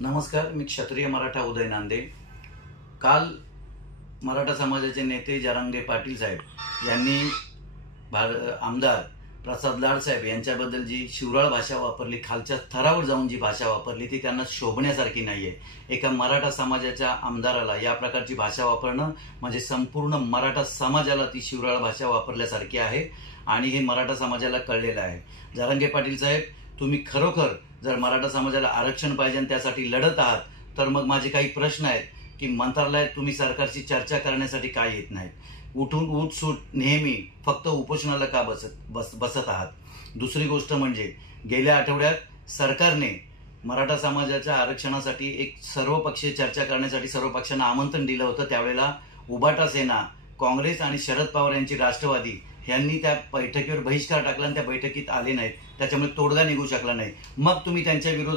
नमस्कार, मी क्षत्रिय मराठा उदय नांदे। काल मराठा समाजाचे नेते जरांगे पाटील साहेब यांनी आमदार प्रसाद लाड साहेब यांच्याबद्दल जी शिवराळ भाषा वापरली, खालच्या स्तरावर जाऊन जी भाषा वापरली ती त्यांना शोभण्यासारखी नाहीये। एका मराठा समाजाच्या आमदाराला या प्रकारची भाषा वापरणं म्हणजे संपूर्ण मराठा समाजाला ती शिवराळ भाषा वापरल्यासारखी आहे आणि हे मराठा समाजाला कळलेलं आहे। जरांगे पाटील साहेब, तुम्ही खरोखर जर मराठा समाजाला आरक्षण पाहिजे आणि त्यासाठी लढत आहात तर मग माझे काही प्रश्न आहेत की मंत्रालयात तुम्ही सरकारची चर्चा करण्यासाठी का येत नाहीत? उठून उठसूट नेहमी फक्त उपोषणाला का बसत आहात? दुसरी गोष्ट म्हणजे गेल्या आठवड्यात सरकारने मराठा समाजाच्या आरक्षणासाठी एक सर्वपक्षीय चर्चा करण्यासाठी सर्व पक्षांना आमंत्रण दिलं होतं। त्यावेळेला उबाटा सेना, काँग्रेस आणि शरद पवार यांची राष्ट्रवादी यांनी त्या बैठकीवर बहिष्कार टाकला आणि त्या बैठकीत आले नाहीत, त्याच्यामुळे तोडगा निघू शकला नाही। मग तुम्ही त्यांच्या विरोधात